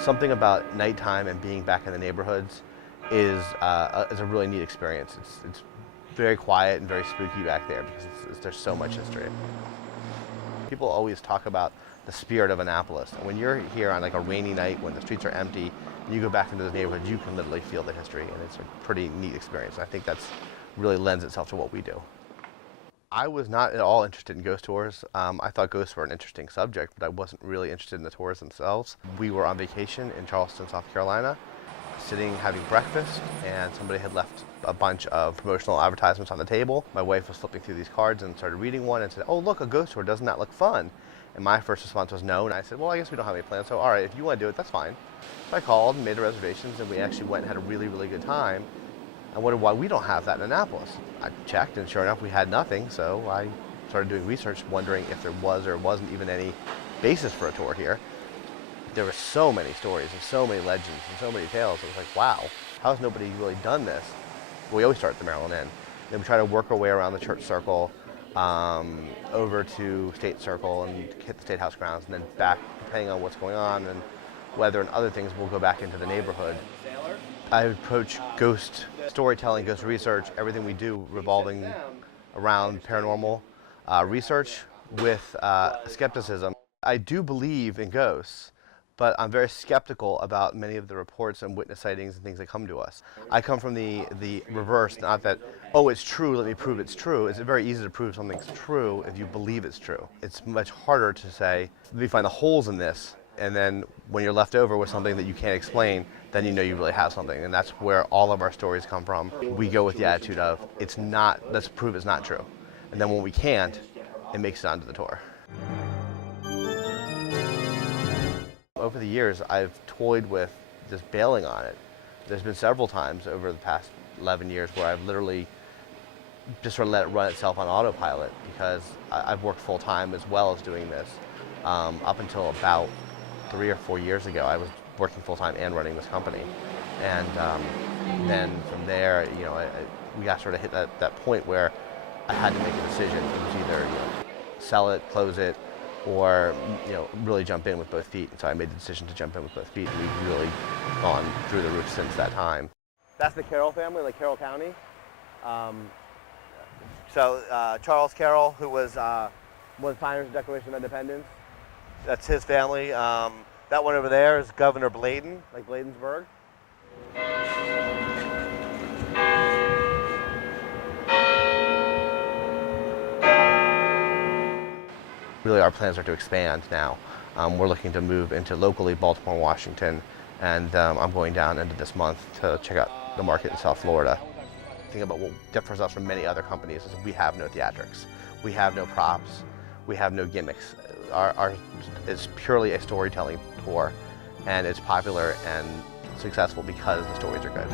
Something about nighttime and being back in the neighborhoods is a really neat experience. It's very quiet and very spooky back there because there's so much history. People always talk about the spirit of Annapolis. And when you're here on like a rainy night when the streets are empty and you go back into the neighborhood, you can literally feel the history, and it's a pretty neat experience. I think that's really lends itself to what we do. I was not at all interested in ghost tours. I thought ghosts were an interesting subject, but I wasn't really interested in the tours themselves. We were on vacation in Charleston, South Carolina, sitting having breakfast, and somebody had left a bunch of promotional advertisements on the table. My wife was flipping through these cards and started reading one and said, "Oh, look, a ghost tour, doesn't that look fun?" And my first response was no, and I said, "Well, I guess we don't have any plans, so all right, if you want to do it, that's fine." So I called and made the reservations, and we actually went and had a really, really good time. I wondered why we don't have that in Annapolis. I checked, and sure enough, we had nothing, so I started doing research, wondering if there was or wasn't even any basis for a tour here. There were so many stories and so many legends and so many tales. It was like, wow, how has nobody really done this? We always start at the Maryland Inn. Then we try to work our way around the church circle, over to State Circle and hit the State House grounds, and then back, depending on what's going on and weather and other things, we'll go back into the neighborhood. I approach ghost storytelling, ghost research, everything we do revolving around paranormal research with skepticism. I do believe in ghosts, but I'm very skeptical about many of the reports and witness sightings and things that come to us. I come from the reverse, not that, oh, it's true, let me prove it's true. It's very easy to prove something's true if you believe it's true. It's much harder to say, let me find the holes in this, and then when you're left over with something that you can't explain, then you know you really have something. And that's where all of our stories come from. We go with the attitude of, it's not, let's prove it's not true. And then when we can't, it makes it onto the tour. Over the years, I've toyed with just bailing on it. There's been several times over the past 11 years where I've literally just sort of let it run itself on autopilot, because I've worked full time as well as doing this. Up until about 3 or 4 years ago, I was working full time and running this company. And then from there, you know, we got sort of hit that point where I had to make a decision. It was either, you know, sell it, close it, or, you know, really jump in with both feet. And so I made the decision to jump in with both feet, and we've really gone through the roof since that time. That's the Carroll family, like Carroll County. Charles Carroll, who was one of the pioneers of the Declaration of Independence, that's his family. That one over there is Governor Bladen, like Bladensburg. Really, our plans are to expand now. We're looking to move into locally Baltimore, Washington, and I'm going down into this month to check out the market in South Florida. The thing about what differs us from many other companies is we have no theatrics. We have no props. We have no gimmicks. It's purely a storytelling tour, and it's popular and successful because the stories are good.